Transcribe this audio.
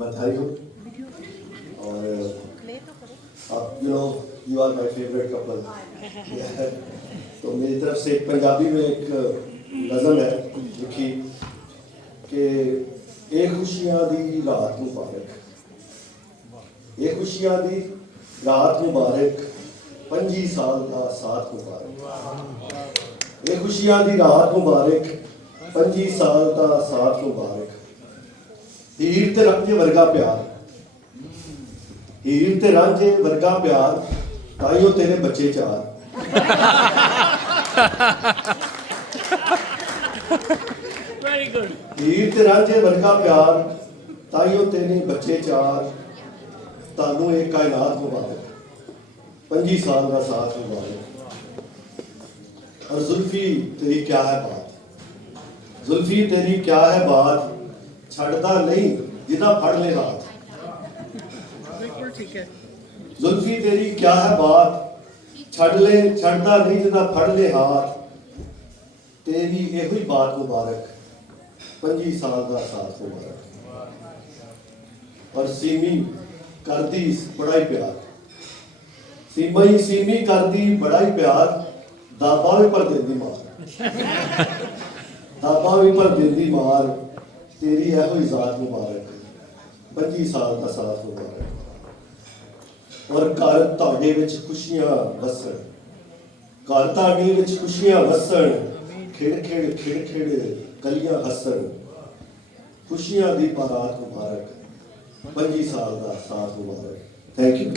बधाई हो। और you are my favourite couple. तो मेरी तरफ से एक पंजाबी में एक नज़म है लिखी कि ए खुशियां दी रात मुबारक, ए खुशियां दी रात मुबारक, 25 साल का साथ मुबारक। ए खुशियां दी रात मुबारक, 25 साल का साथ मुबारक। हीर ते रांझे वर्गा प्यार, हीर ते रांझे वर्गा प्यार, ताइयों तेरे बच्चे चार। Very good. हीर ते रांझे वर्गा प्यार, ताइयों तेरे बच्चे चार। तानू एक कायनात मुबारक, 25 साल का साथ मुबारक। और जुल्फी तेरी क्या है बात, जुल्फी तेरी क्या है बात, छड़दा नहीं जिदा फड़ ले हाथ। बिल्कुल ठीक है। जुल्फी तेरी क्या है बात, छड़दा नहीं जिदा फड़ ले हाथ। तेरी यही बात मुबारक, 25 साल का साथ मुबारक। और सीमी कर दी बड़ा ही प्यार, सीमी कर दी बड़ा ही प्यार, दाबा भी पर देंदी मार, दाबा भी पर देंदी मार। तेरी यहो ही जात मुबारक, 25 साल का साथ मुबारक। और घर तागे विच खुशियां वसन, घर तागे विच खुशियां वसन, खिड़ खिड़ खिड़ खिड़ गलियां हसन। खुशियां दी बारात मुबारक, 25 साल का साथ मुबारक। Thank you.